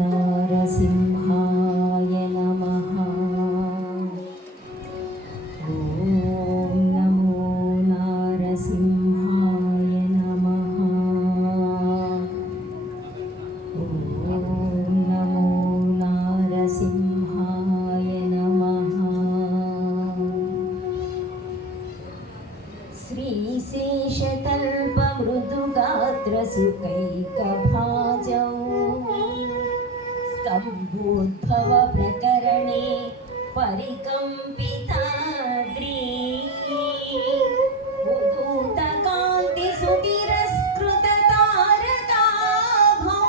नारसिंहाय नमः। ॐ नमो नारसिंहाय नमः। ॐ नमो नारसिंहाय नमः। श्रीशेषतल्पमृदुगात्रसुकैकभाजौ स्तम्भोद्भव प्रकरणे परिकम्पिताद्री उदूतकान्तिसुतिरस्कृततारकाभौ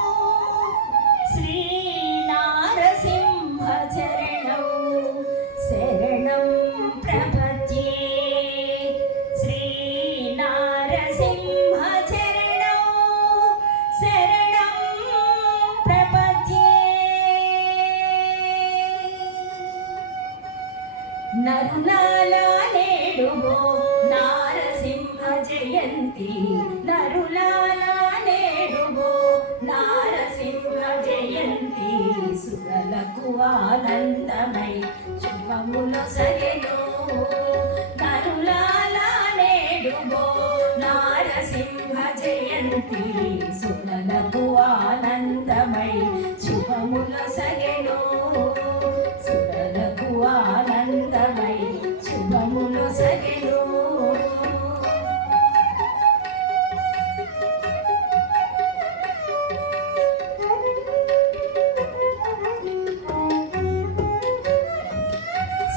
श्रीनारसिंहचरणौ शरणं प्रपद्ये। श्रीनारसिंहचरणौ शरणं प्रपद्ये। నరులాలా నేడుగో నారసింహ జయంతి, నరులాలా నేడుగో నారసింహ జయంతి. సురలకు ఆనందమై శుభములు సరెను, నరులాలా నేడుగో నారసింహ జయంతి. సురలకు ఆనందమై శుభములు సరెను, సురలకు ఆనందమై శుభములు సరెను.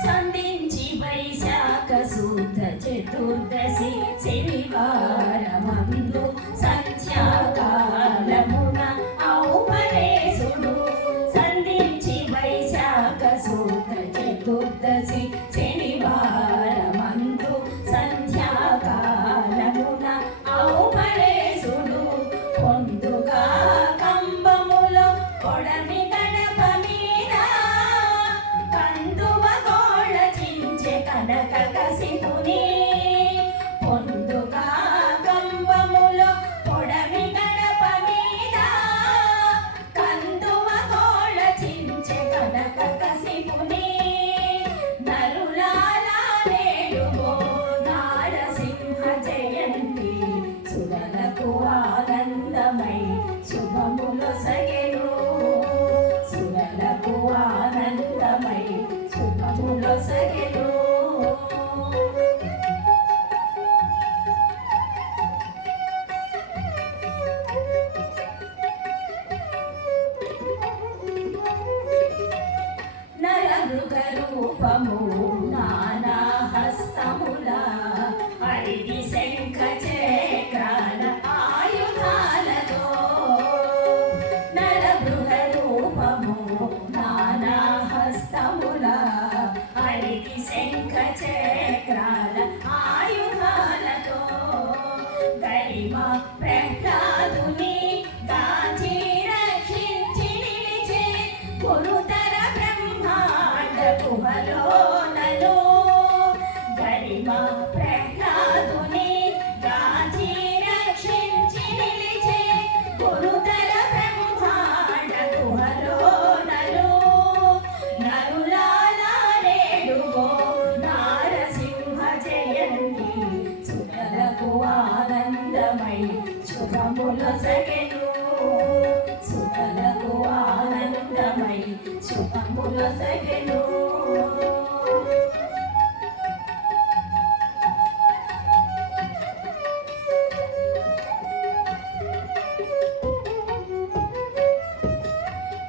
సంధించి వైశాఖ శుద్ధ చతుర్దశి శనివారమందు సంధ్యాకాలమున ఔపరేశుడు. సంధించి వైశాఖ శుద్ధ చతుర్దశి శనివారమందు సంధ్యాకాలమున ఔపరేశుడు. పొందుగా కంబములో పొడమి గడప మీద కందువ గోళచించె కనక కసిపుని. పొందుగా కంబములో పొడమి గడప మీద కందువ గోళచించె కనక కసిపుని. నరులాలా నేడుగో నారసింహ జయంతి, సురలకు ఆనందమై శుభములు సగెను, సురలకు ఆనందమై శుభములు సగెను. నరమృగ రూపము నానా హస్తముల హరిది శంఖ చక్రాల ఆయుధాలతో. నరమృగ రూపము నానా హస్తముల హరిది శంఖ చక్రాల ఆయుధాలతో. గరిమ ప్రహ్లాదుని గాంచి రక్షించి నిలిచే గురుతర బ్రహ్మాండ గుహలోనలో. గరిమ ప్రహ్లాదుని గాంచి రక్షించి నిలిచే గురుతర బ్రహ్మాండ గుహలోనలో. నరులాలా నేడుగో నారసింహ జయంతి, సురలకు ఆనందమై శుభములు సగెను, సురలకు ఆనందమై శుభములు సగెను.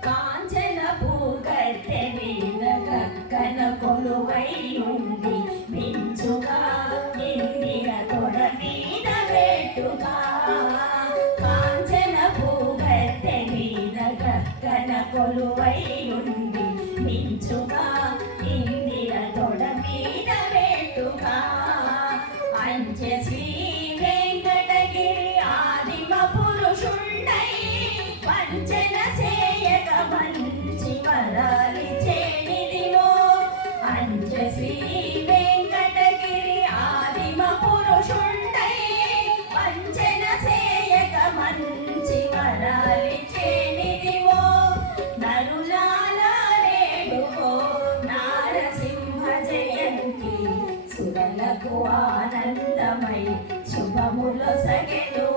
కాంచన పూగట్టె మీద కక్కన కొలువై ఉండి మించుగా ఇందిర తొడ మీద పెట్టుగా. కాంచన పూగట్టె మీద కక్కన కొలువై ఉండి మించుగా ఇందిర తొడ మీద పెట్టుగా. అంచె శ్రీ వెంకటగిరి ఆదిమ పురుషుండై వంచన సేయక మంచి వరాలి చేనిదివో. అంచె శ్రీ వెంకటగిరి ఆదిమ పురుషుండై వంచన సేయక మంచి వరాలి చేనిదివో. ఆనందమై శుభములో సగెను